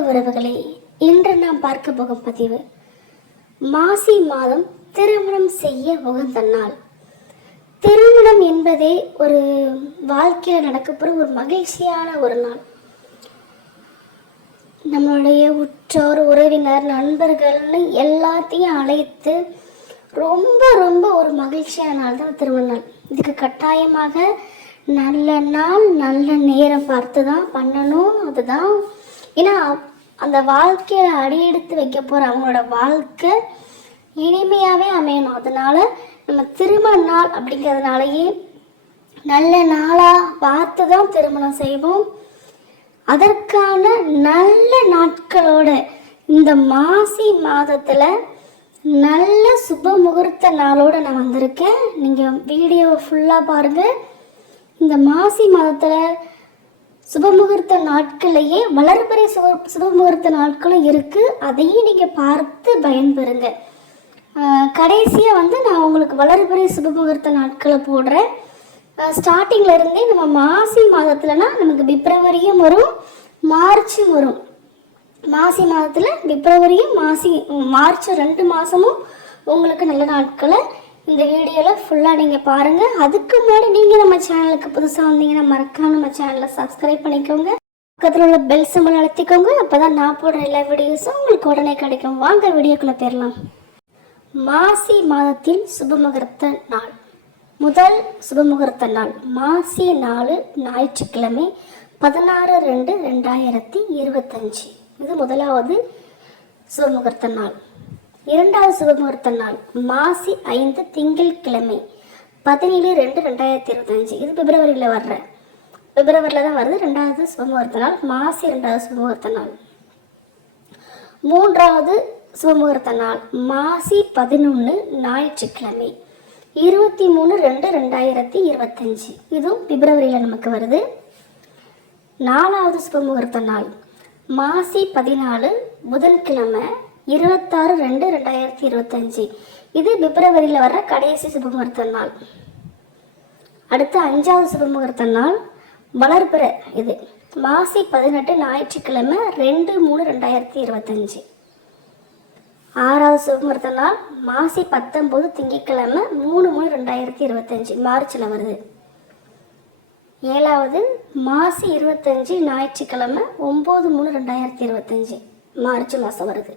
அன்பு உறவுகளே இன்று நாம் பார்க்க போகும் பதிவு. மாசி மாதம் திருமணம் செய்ய உகந்த நாள். திருமணம் என்பதே ஒரு வாழ்க்கையில் நடக்கப்போகிற ஒரு மகிழ்ச்சியான ஒரு நாள். நம்மளுடைய உற்றோர் உறவினர் நண்பர்கள்னு எல்லாத்தையும் அழைத்து ரொம்ப ரொம்ப ஒரு மகிழ்ச்சியான நாள் தான் திருமண நாள். இதுக்கு கட்டாயமாக நல்ல நாள் நல்ல நேரம் பார்த்து தான் பண்ணணும் அதுதான். ஏன்னா அந்த வாழ்க்கையில் அடியெடுத்து வைக்க போகிற அவங்களோட வாழ்க்கை இனிமையாகவே அமையணும். அதனால நம்ம திருமண நாள் அப்படிங்கிறதுனாலயே நல்ல நாளாக பார்த்து தான் திருமணம் செய்வோம். அதற்கான நல்ல நாட்களோட இந்த மாசி மாதத்தில் நல்ல சுப முகூர்த்த நாளோட நான் வந்திருக்கேன். நீங்கள் வீடியோ ஃபுல்லாக பாருங்கள் இந்த மாசி மாதத்தில் சுபமுகூர்த்த நாட்களையே வளர்பிறை சுப சுபமுகூர்த்த நாட்களும் இருக்குது அதையும் நீங்கள் பார்த்து பயன்பெறுங்க. கடைசியாக வந்து நான் உங்களுக்கு வளர்பிறை சுபமுகூர்த்த நாட்களை போடுறேன். ஸ்டார்டிங்கில் இருந்தே நம்ம மாசி மாதத்துலனா நமக்கு பிப்ரவரியும் வரும் மார்ச்சும் வரும். மாசி மாதத்தில் பிப்ரவரியும் மாசி மார்ச் ரெண்டு மாதமும் உங்களுக்கு நல்ல நாட்களை இந்த வீடியோவில் ஃபுல்லாக நீங்கள் பாருங்கள் அதுக்கு முன்னாடி நீங்கள் நம்ம சேனலுக்கு புதுசாக வந்தீங்கன்னா மறக்காம நம்ம சேனலை சப்ஸ்கிரைப் பண்ணிக்கோங்க. பக்கத்தில் உள்ள பெல் சிம்பிள் அழுத்திக்கோங்க. அப்போ தான் நான் போடுற எல்லா வீடியோஸும் உங்களுக்கு உடனே கிடைக்கும். வாங்க வீடியோக்குள்ளே போயிடலாம். மாசி மாதத்தின் சுபமுகூர்த்த நாள். முதல் சுபமுகூர்த்த நாள். மாசி நாலு ஞாயிற்றுக்கிழமை பதினாறு ரெண்டு ரெண்டாயிரத்தி இருபத்தஞ்சி. இது முதலாவது சுபமுகூர்த்த நாள். இரண்டாவது சுபமுகூர்த்த நாள் மாசி ஐந்து திங்கள் கிழமை பதினேழு ரெண்டு ரெண்டாயிரத்தி இருபத்தஞ்சு. இது பிப்ரவரியில் வர்ற பிப்ரவரியில் தான் வருது ரெண்டாவது சுபமுகூர்த்த நாள் மாசி ரெண்டாவது சுபமுகூர்த்த நாள். மூன்றாவது சுபமுகூர்த்த நாள் மாசி பதினொன்று ஞாயிற்றுக்கிழமை இருபத்தி மூணு ரெண்டு ரெண்டாயிரத்தி இருபத்தஞ்சி. இதுவும் பிப்ரவரியில் நமக்கு வருது. நாலாவது சுபமுகூர்த்த நாள் மாசி பதினாலு புதன்கிழமை இருபத்தாறு ரெண்டு ரெண்டாயிரத்தி இருபத்தஞ்சி. இது பிப்ரவரியில் வர்ற கடைசி சுபமுகூர்த்த நாள். அடுத்து அஞ்சாவது சுபமுகூர்த்த நாள் வளர்பிற இது. மாசி பதினெட்டு ஞாயிற்றுக்கிழமை ரெண்டு மூணு ரெண்டாயிரத்தி இருபத்தஞ்சி. ஆறாவது சுபமுகூர்த்த நாள் மாசி பத்தொம்போது திங்கட்கிழமை மூணு மூணு ரெண்டாயிரத்தி இருபத்தஞ்சி. மார்ச்சில் வருது. ஏழாவது மாசி இருபத்தஞ்சி ஞாயிற்றுக்கிழமை ஒம்பது மூணு ரெண்டாயிரத்தி இருபத்தஞ்சி. மார்ச் மாதம் வருது.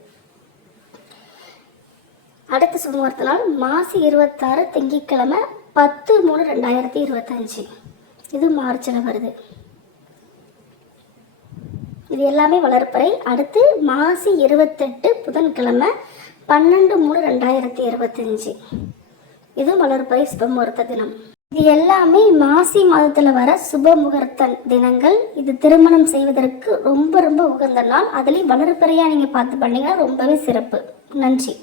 அடுத்த சுபமுகூர்த்த நாள் மாசி இருபத்தாறு திங்கட்கிழமை பத்து மூணு ரெண்டாயிரத்தி இருபத்தஞ்சி. இது மார்ச்சில் வருது? இது எல்லாமே வளர்ப்பறை. அடுத்து மாசி இருபத்தெட்டு புதன்கிழமை பன்னெண்டு மூணு ரெண்டாயிரத்தி இருபத்தஞ்சி. இது வளர்ப்பறை சுபமுகூர்த்த தினம். இது எல்லாமே மாசி மாதத்தில் வர சுப முகூர்த்த தினங்கள். இது திருமணம் செய்வதற்கு ரொம்ப ரொம்ப உகந்த நாள். அதுலேயும் வளர்ப்பறையாக நீங்கள் பார்த்து பண்ணீங்கன்னா ரொம்பவே சிறப்பு. நன்றி.